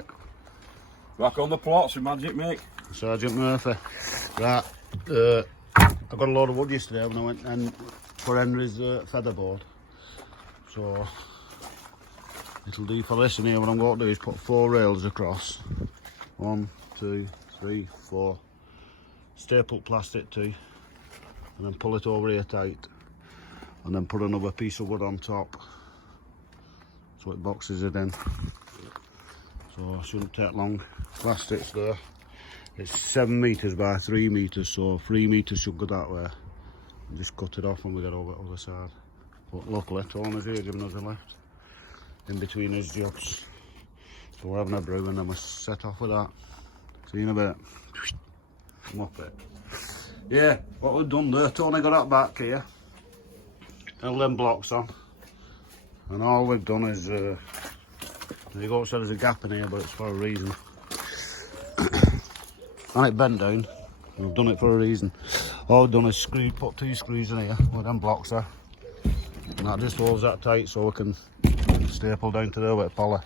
back. Back on the plots with Magic Mick. Sergeant Murphy. Right, I got a load of wood yesterday when I went and for Henry's featherboard. So it'll do for this, and here what I'm going to do is put 4 rails across. 1, 2, 3, 4. Staple plastic too, and then pull it over here tight, and then put another piece of wood on top so it boxes it in. So it shouldn't take long. Plastic's there. It's 7 metres by 3 metres, so 3 metres should go that way. And just cut it off when we get over the other side. But luckily, Tony's here giving us a lift in between his jobs. So we're having a brew and then we'll set off with that. See you in a bit. Come up it. Yeah, what we've done there, Tony got that back here. Held them blocks on. And all we've done is, there you go, so there's a gap in here, but it's for a reason. And it bent down. We've done it for a reason. All we've done is put 2 screws in here with them blocks there. And that just holds that tight so we can staple down to there with a poly.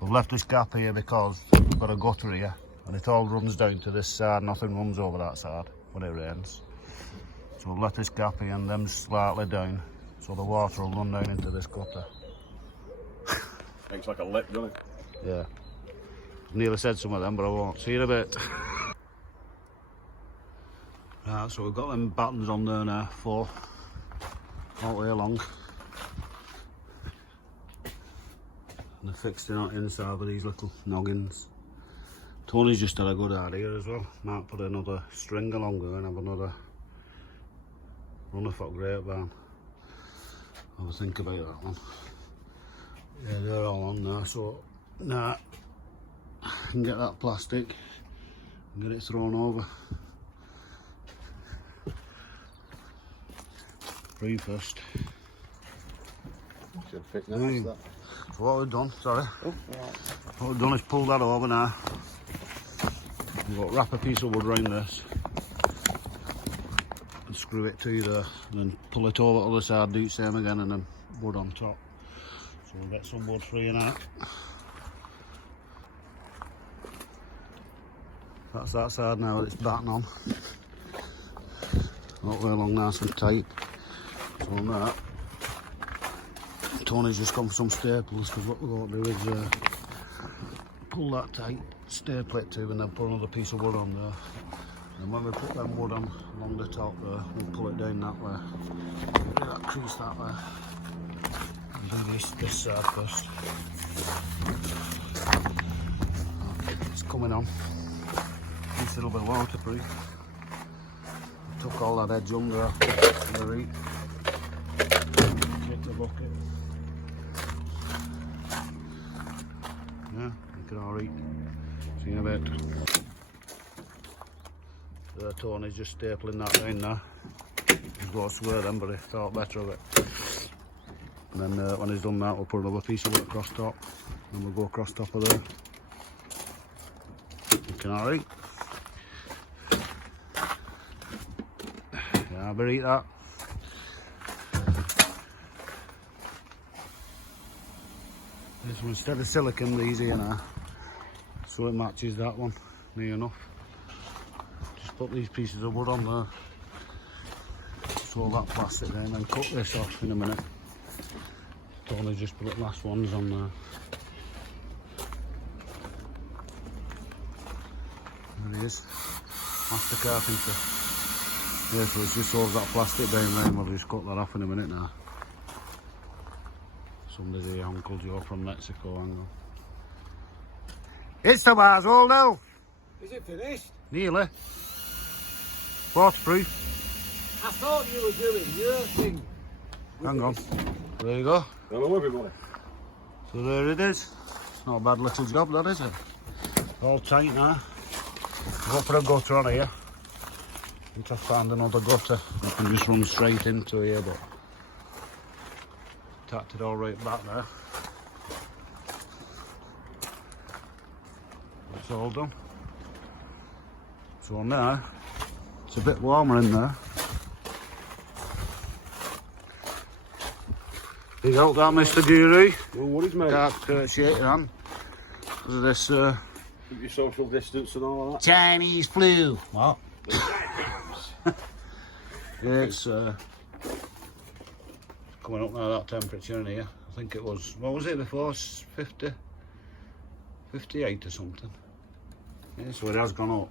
We've left this gap here because we've got a gutter here and it all runs down to this side, nothing runs over that side when it rains. So we've left this gap here and them slightly down so the water will run down into this gutter. Looks like a lip, doesn't it? Yeah. Nearly said some of them, but I won't. See you in a bit. Right, so we've got them battens on there now, 4, all the way along. And they're fixed in inside with these little noggins. Tony's just had a good idea as well. Might put another string along there and have another runner for grapevine. I'll think about that one. Yeah, they're all on there, so now I can get that plastic and get it thrown over. Free first. Should fit now. So what we've done, sorry. Oh, right. What we've done is pull that over now. We've got to wrap a piece of wood around this and screw it to there, and then pull it over to the other side, do the same again, and then wood on top. So we'll get some wood free in that. That's that side now with its batten on. All the way along nice and tight. So on that, Tony's just gone for some staples because what we're going to do is pull that tight, staple it to, and then put another piece of wood on there. And when we put them wood on along the top there, we'll pull it down that way. Do that crease that way. And do this side first. It's coming on. It's a little bit waterproof. Took all that edge under after the reap. Kick the bucket. Yeah, you can all eat. See you in a bit. There, Tony's just stapling that down now. He's got to swear them, but he thought better of it. And then when he's done that, we'll put another piece of wood across top. And we'll go across top of there. You can all eat. Yeah, I better eat that. This one, instead of silicone, these here now, so it matches that one near enough. Just put these pieces of wood on there, sew that plastic there, and then cut this off in a minute. Tony just put the last ones on there. There he is, Master Carpenter. Yeah, so it's just over that plastic down there, and we'll just cut that off in a minute now. Somebody's here, Uncle Joe from Mexico, hang on. It's the bars all now. Is it finished? Nearly. Waterproof. I thought you were doing your thing. Hang on. There you go. Hello everybody. So there it is. It's not a bad little job that, is it? All tight now. Go for a gutter on here. Need to find another gutter. I can just run straight into here, but tacked it all right back there. It's all done. So now it's a bit warmer in there. Big out that, Mr. Guru. Well, what is mate? Dark shirt on. because of this Keep your social distance and all of that. Chinese flu. What? Yeah, it's coming up now, that temperature in here. I think it was, what was it before? 50? 58 or something. Yeah, so it has gone up.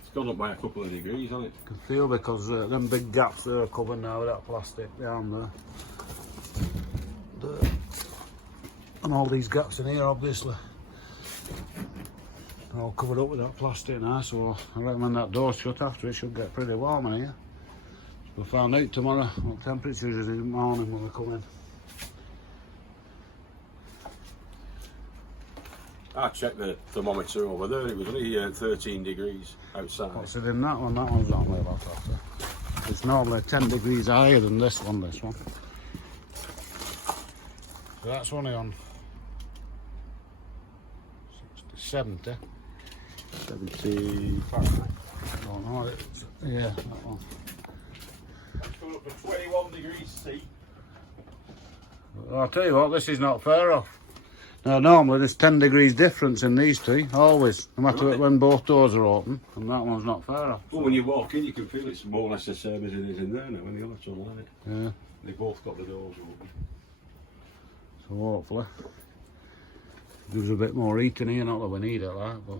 It's gone up by a couple of degrees, hasn't it? You can feel because them big gaps there are covered now with that plastic down there. And all these gaps in here, obviously, are all covered up with that plastic now, so I reckon when that door's shut after it should get pretty warm in here. We'll find out tomorrow what temperatures it is in the morning when we come in. I checked the thermometer over there, it was only 13 degrees outside. What's it in that one? That one's not really hot after. It's normally 10 degrees higher than this one, So that's only on 70. 75. Oh no, it's, yeah, that one. It's going up to 21 degrees C. I'll tell you what, this is not fair off. Now normally there's 10 degrees difference in these two, always, no matter Right. when both doors are open, and that one's not fair off. Well, when you walk in, you can feel it's more or less the same as it is in there now when the other two light. Yeah, They both got the doors open. so hopefully gives a bit more heat in here, not that we need it like, but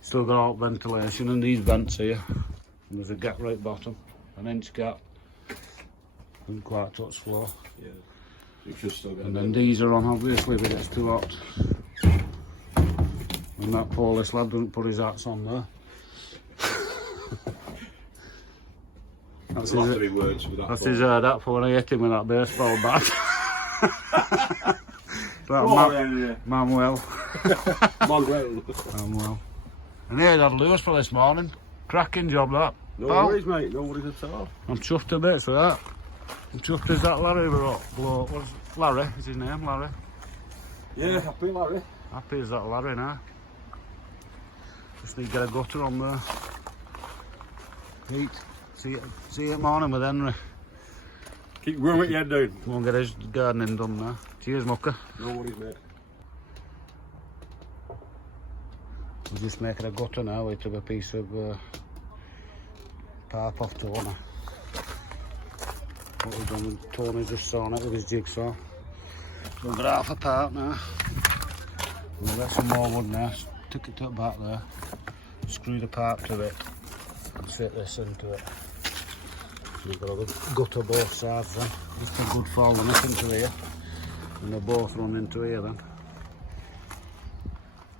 still got all ventilation and these vents here. And there's a gap right bottom, an inch gap, and quite touch floor. Yeah. You should still get And then these are on obviously if it gets too hot. And that Polish lad doesn't put his hats on there. There's a lot to be words with that. That's his that for when I hit him with that baseball bat. That yeah. Manuel. Manuel. And here had Lewis for this morning. Cracking job that. No pal. worries, mate. No worries at all. I'm chuffed a bit for that. I'm chuffed as that Larry bloke. What's Larry? Is his name Larry? Yeah, happy, Larry. Happy as that Larry now. Just need to get a gutter on there. Heat. See you at morning with Henry. Keep going with your head down. Come on, get his gardening done now. Cheers, Mukka. No worries, mate. We're just making a gutter now. We took a piece of pipe off toner. What we've done, Tony's just sawn it with his jigsaw. So we've got half a part now. We'll get some more wood now. Stick it to the back there. Screw the pipe to it and fit this into it. So we've got a good gutter both sides then. Just a good fall on this into here. And they both run into here then.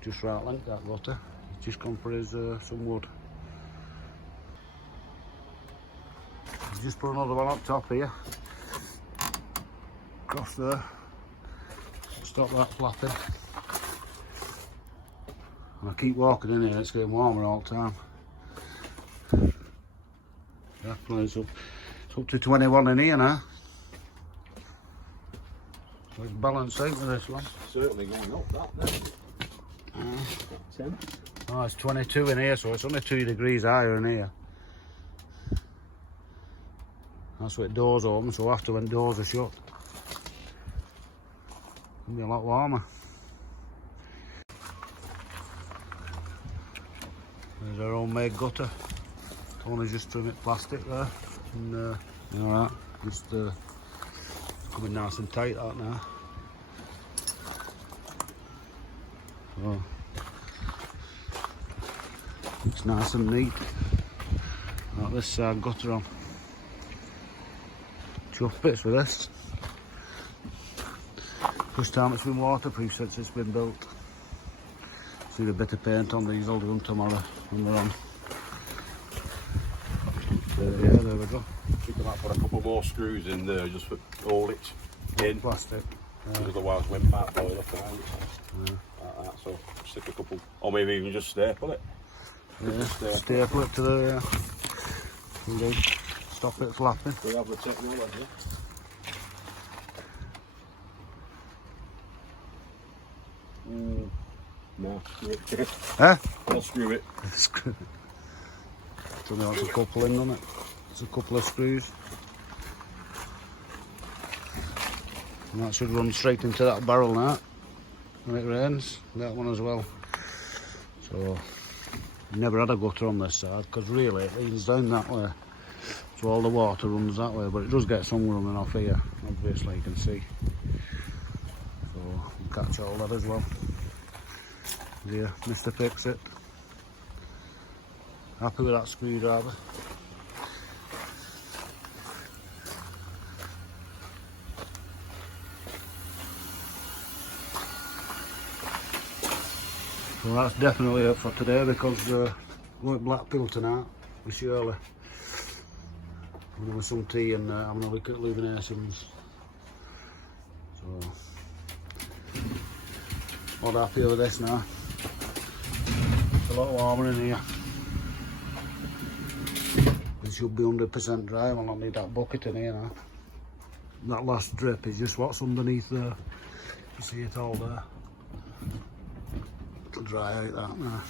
Just right length that gutter. He's just gone for his some wood. He's just put another one up top here. Across there. Stop that flapping. And I keep walking in here, it's getting warmer all the time. Definitely it's up to 21 in here now. So it's balanced out with this one. Certainly going up that now. 10. Oh, it's 22 in here, so it's only 2 degrees higher in here. That's with doors open, so after when doors are shut, it'll be a lot warmer. There's our homemade gutter. Tony's just trimmed it plastic there. And alright, just coming nice and tight out now. So, it's nice and neat. Like this side gutter on. Chuff bits with this. First time it's been waterproof since it's been built. See the bit of paint on these, I'll do them tomorrow when they're on. Yeah, there we go. We can put a couple more screws in there just for hold it in. Plastic. Because otherwise we might boil up around. Like that, so stick a couple, or maybe even just staple it. Yeah, staple it to the, indeed. Stop it flapping. We have the technology. No, screw it. Huh? I'll screw it. Screw it. So now it's a couple in on it. It's a couple of screws. And that should run straight into that barrel now. when it rains, that one as well. So never had a gutter on this side because really it leans down that way, so all the water runs that way, but it does get some running off here, obviously you can see. So we'll catch all that as well. Yeah, Mr. Fix It. Happy with that screwdriver. So that's definitely it for today because we're going to Blackpool tonight with Shirley. We're doing some tea and having a look at illuminations. So, not happy with this now. It's a lot warmer in here. It should be 100% dry. I'll not need that bucket in here now. That last drip is just what's underneath there. You see it all there. It'll dry out that now.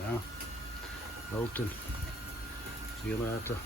Yeah. Melting. See you later.